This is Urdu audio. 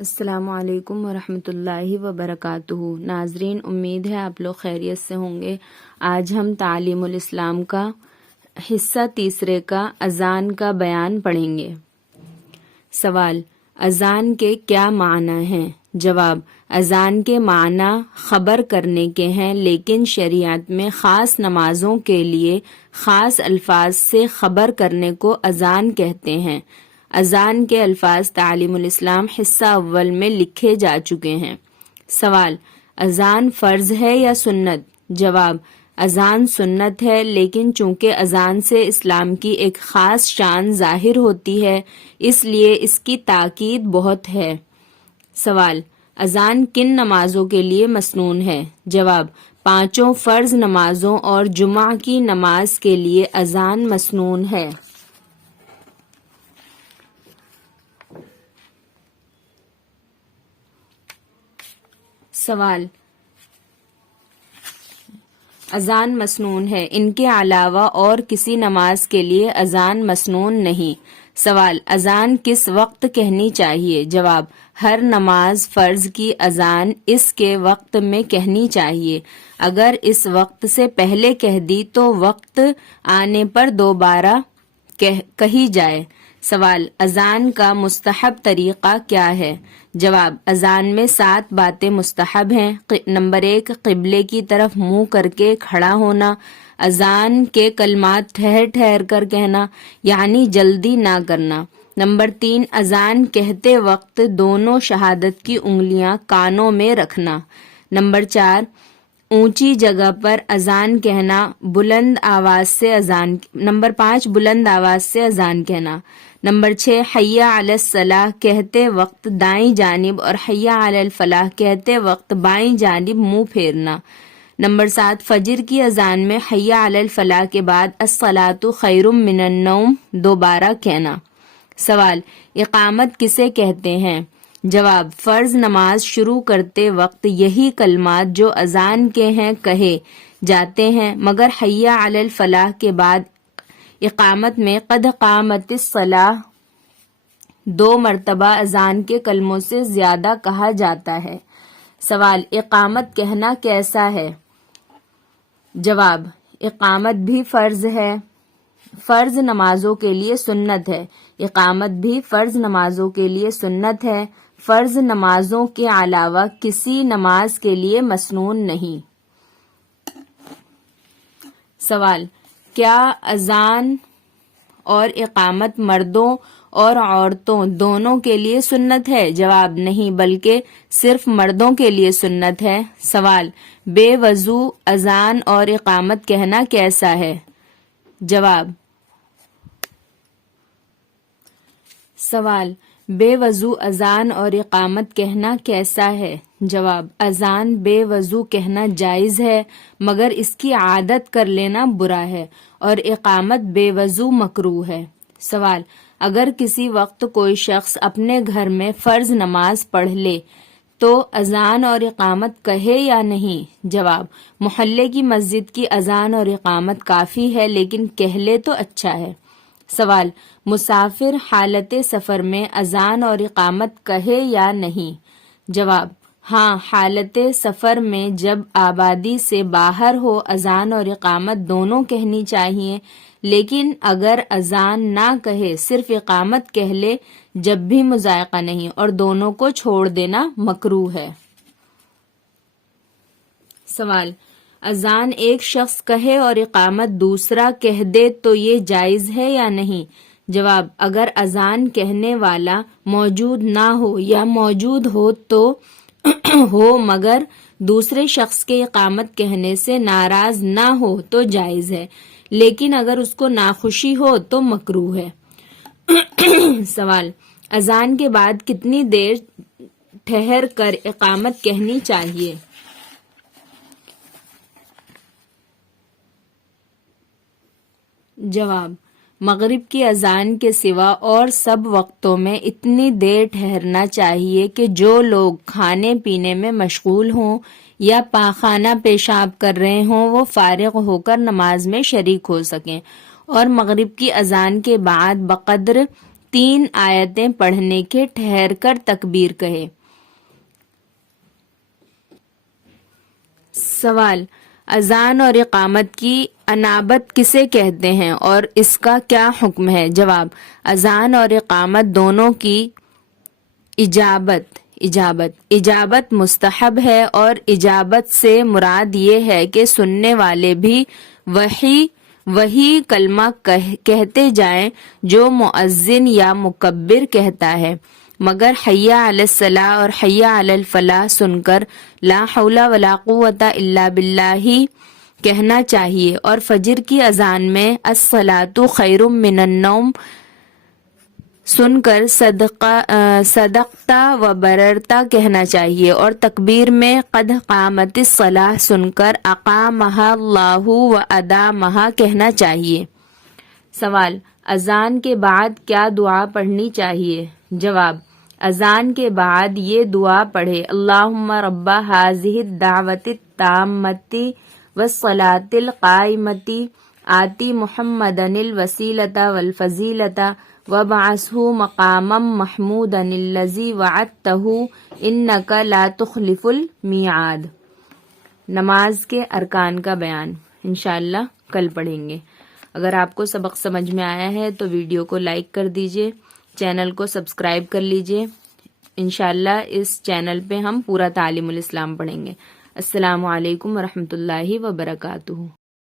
السلام علیکم ورحمۃ اللہ وبرکاتہ۔ ناظرین، امید ہے آپ لوگ خیریت سے ہوں گے۔ آج ہم تعلیم الاسلام کا حصہ تیسرے کا اذان کا بیان پڑھیں گے۔ سوال: اذان کے کیا معنی ہیں؟ جواب: اذان کے معنی خبر کرنے کے ہیں، لیکن شریعت میں خاص نمازوں کے لیے خاص الفاظ سے خبر کرنے کو اذان کہتے ہیں۔ اذان کے الفاظ تعلیم الاسلام حصہ اول میں لکھے جا چکے ہیں۔ سوال: اذان فرض ہے یا سنت؟ جواب: اذان سنت ہے، لیکن چونکہ اذان سے اسلام کی ایک خاص شان ظاہر ہوتی ہے، اس لیے اس کی تاکید بہت ہے۔ سوال: اذان کن نمازوں کے لیے مسنون ہے؟ جواب: 5 فرض نمازوں اور جمعہ کی نماز کے لیے اذان مسنون ہے۔ سوال: اذان مسنون ہے، ان کے علاوہ اور کسی نماز کے لیے اذان مسنون نہیں۔ سوال: اذان کس وقت کہنی چاہیے؟ جواب: ہر نماز فرض کی اذان اس کے وقت میں کہنی چاہیے۔ اگر اس وقت سے پہلے کہہ دی تو وقت آنے پر دوبارہ کہی جائے۔ سوال: اذان کا مستحب طریقہ کیا ہے؟ جواب: اذان میں 7 باتیں مستحب ہیں۔ نمبر 1، قبلے کی طرف منہ کر کے کھڑا ہونا۔ اذان کے کلمات ٹھہر ٹھہر کر کہنا، یعنی جلدی نہ کرنا۔ نمبر 3، اذان کہتے وقت دونوں شہادت کی انگلیاں کانوں میں رکھنا۔ نمبر 4، اونچی جگہ پر اذان کہنا، بلند آواز سے اذان۔ نمبر 5، بلند آواز سے اذان کہنا۔ نمبر 6، حی علی الصلاح کہتے وقت دائیں جانب اور حی علی الفلاح کہتے وقت بائیں جانب منہ پھیرنا۔ نمبر 7، فجر کی اذان میں حی علی الفلاح کے بعد الصلاۃ خیر من النوم دوبارہ کہنا۔ سوال: اقامت کسے کہتے ہیں؟ جواب: فرض نماز شروع کرتے وقت یہی کلمات جو اذان کے ہیں کہے جاتے ہیں، مگر حی علی الفلاح کے بعد اقامت میں قد قامت الصلاۃ 2 مرتبہ اذان کے کلموں سے زیادہ کہا جاتا ہے۔ سوال: اقامت کہنا کیسا ہے؟ جواب: اقامت بھی فرض ہے، فرض نمازوں کے لیے سنت ہے۔ اقامت بھی فرض نمازوں کے لیے سنت ہے، فرض نمازوں کے علاوہ کسی نماز کے لیے مسنون نہیں۔ سوال: کیا اذان اور اقامت مردوں اور عورتوں دونوں کے لیے سنت ہے؟ جواب: نہیں، بلکہ صرف مردوں کے لیے سنت ہے۔ سوال: بے وضو اذان اور اقامت کہنا کیسا ہے؟ جواب: سوال: بے وضو اذان اور اقامت کہنا کیسا ہے؟ جواب: اذان بے وضو کہنا جائز ہے، مگر اس کی عادت کر لینا برا ہے، اور اقامت بے وضو مکروہ ہے۔ سوال: اگر کسی وقت کوئی شخص اپنے گھر میں فرض نماز پڑھ لے تو اذان اور اقامت کہے یا نہیں؟ جواب: محلے کی مسجد کی اذان اور اقامت کافی ہے، لیکن کہہ لے تو اچھا ہے۔ سوال: مسافر حالت سفر میں اذان اور اقامت کہے یا نہیں؟ جواب: ہاں، حالت سفر میں جب آبادی سے باہر ہو اذان اور اقامت دونوں کہنی چاہیے، لیکن اگر اذان نہ کہے صرف اقامت کہہ لے جب بھی مذائقہ نہیں، اور دونوں کو چھوڑ دینا مکروہ ہے۔ سوال: اذان ایک شخص کہے اور اقامت دوسرا کہہ دے تو یہ جائز ہے یا نہیں؟ جواب: اگر اذان کہنے والا موجود نہ ہو یا موجود ہو تو ہو مگر دوسرے شخص کے اقامت کہنے سے ناراض نہ ہو تو جائز ہے، لیکن اگر اس کو ناخوشی ہو تو مکروہ ہے۔ سوال: اذان کے بعد کتنی دیر ٹھہر کر اقامت کہنی چاہیے؟ جواب: مغرب کی اذان کے سوا اور سب وقتوں میں اتنی دیر ٹھہرنا چاہیے کہ جو لوگ کھانے پینے میں مشغول ہوں یا پاخانہ پیشاب کر رہے ہوں وہ فارغ ہو کر نماز میں شریک ہو سکیں، اور مغرب کی اذان کے بعد بقدر 3 آیتیں پڑھنے کے ٹھہر کر تکبیر کہے۔ سوال، اذان اور اقامت کی انابت کسے کہتے ہیں اور اس کا کیا حکم ہے؟ جواب، اذان اور اقامت دونوں کی اجابت مستحب ہے، اور اجابت سے مراد یہ ہے کہ سننے والے بھی وہی کلمہ کہتے جائیں جو مؤذن یا مکبر کہتا ہے، مگر حی علی الصلاۃ اور حی علی الفلاح سن کر لا حول ولا قوۃ الا باللہ کہنا چاہیے، اور فجر کی اذان میں الصلاۃ خیر من النوم سن کر صدقتا و بررتا کہنا چاہیے، اور تکبیر میں قد قامت الصلاۃ سن کر اقامہا اللہ و ادامہا کہنا چاہیے۔ سوال، اذان کے بعد کیا دعا پڑھنی چاہیے؟ جواب، اذان کے بعد یہ دعا پڑھے، اللہم رب ھذہ الدعوۃ التامۃ والصلاۃ القائمۃ آتی محمدا الوسیلۃ والفضیلۃ وابعثہ مقاما محمودا الذی وعدتہ انک لا تخلف المیعاد۔ نماز کے ارکان کا بیان انشاءاللہ کل پڑھیں گے۔ اگر آپ کو سبق سمجھ میں آیا ہے تو ویڈیو کو لائک کر دیجئے، چینل کو سبسکرائب کر لیجئے۔ انشاءاللہ اس چینل پہ ہم پورا تعلیم الاسلام پڑھیں گے۔ السلام علیکم ورحمۃ اللہ وبرکاتہ۔